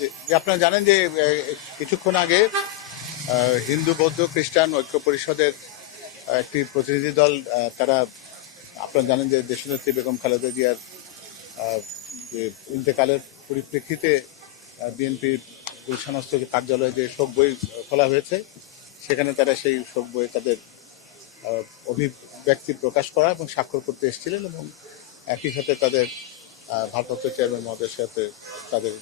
যে আপনারা জানেন যে কিছুক্ষণ আগে হিন্দু বৌদ্ধ খ্রিস্টান ঐক্য পরিষদের একটি প্রতিনিধি দল তারা আপনারা জানেন যে দেশনেত্রী বেগম খালেদা জিয়ার যে ইন্তেকালের পরিপ্রেক্ষিতে বিএনপির গুলশানস্থ কার্যালয়ে যে শোক বই খোলা হয়েছে সেখানে তারা সেই শোক বই তাদের অভিব্যক্তি প্রকাশ করা এবং স্বাক্ষর করতে এসেছিলেন এবং একই সাথে তাদের ভারপ্রাপ্ত চেয়ারম্যান মহোদয়ের সাথে তাদের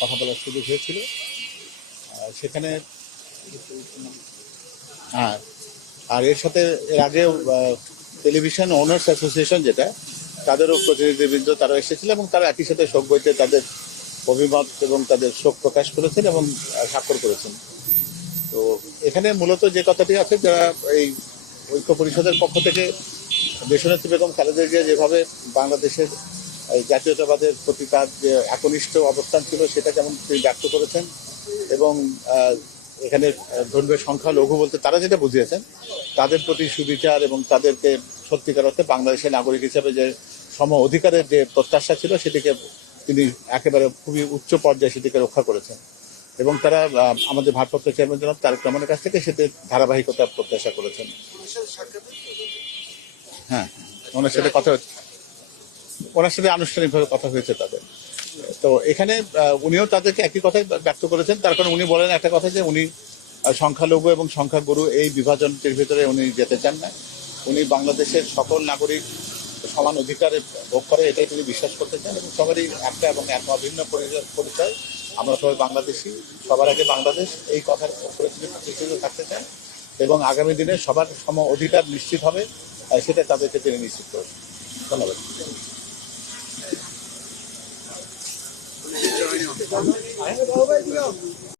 কথা বলার সুযোগ হয়েছিল। সেখানে আর এর সাথে এর আগেও টেলিভিশন ওনার্স অ্যাসোসিয়েশন যেটা তাদেরও প্রতিনিধিবৃন্দ তারা এসেছিল এবং তারা একই সাথে শোক বইতে তাদের অভিমত এবং তাদের শোক প্রকাশ করেছেন এবং স্বাক্ষর করেছেন। তো এখানে মূলত যে কথাটি আছে যারা এই ঐক্য পরিষদের পক্ষ থেকে দেশনেত্রী বেগম খালেদা জিয়া যেভাবে বাংলাদেশের জাতীয়তাবাদের প্রতি তার যে একনিষ্ঠ অবস্থান ছিল সেটা যেমন তিনি ব্যক্ত করেছেন এবং এখানে ধর্মীয় সংখ্যা লঘু বলতে তারা যেটা বুঝিয়েছেন তাদের প্রতি সুবিচার এবং তাদেরকে সত্যিকার অর্থে বাংলাদেশের নাগরিক হিসেবে যে সম অধিকারের যে প্রত্যাশা ছিল সেটিকে তিনি একেবারে খুবই উচ্চ পর্যায়ে সেটিকে রক্ষা করেছেন এবং তারা আমাদের ভারপ্রাপ্ত চেয়ারম্যান জনাব তারেক রহমানের কাছ থেকে সেটি ধারাবাহিকতা প্রত্যাশা করেছেন। হ্যাঁ, ওনার সাথে কথা ওনার সাথে আনুষ্ঠানিকভাবে কথা হয়েছে তাদের। তো এখানে উনিও তাদেরকে একই কথাই ব্যক্ত করেছেন, তার কারণ উনি বলেন একটা কথা যে উনি সংখ্যালঘু এবং সংখ্যাগুরু এই বিভাজনটির ভিতরে উনি যেতে চান না। উনি বাংলাদেশের সকল নাগরিক সমান অধিকারে ভোগ করে এটাই তিনি বিশ্বাস করতে চান এবং সবারই একটা এবং এক অভিন্ন পরিচয়, আমরা সবাই বাংলাদেশি, সবার আগে বাংলাদেশ, এই কথার উপরে তিনি প্রতিষ্ঠিত থাকতে চান এবং আগামী দিনে সবার সম অধিকার নিশ্চিত হবে সেটা তাদেরকে তিনি নিশ্চিত করেন। ধন্যবাদ।